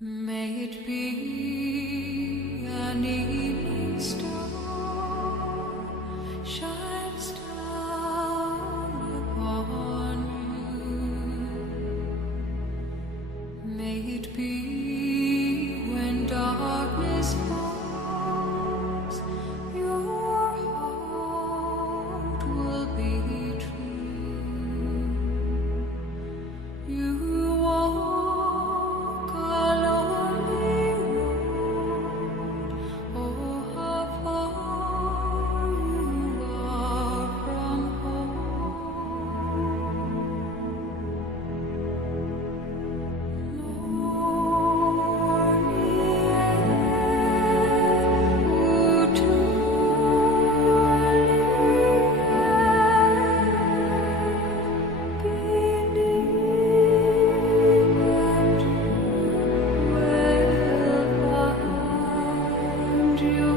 May it be an evening star shines down upon you. May it be when darkness falls, your heart will be true. You walk a lonely road. Oh, how far you are from you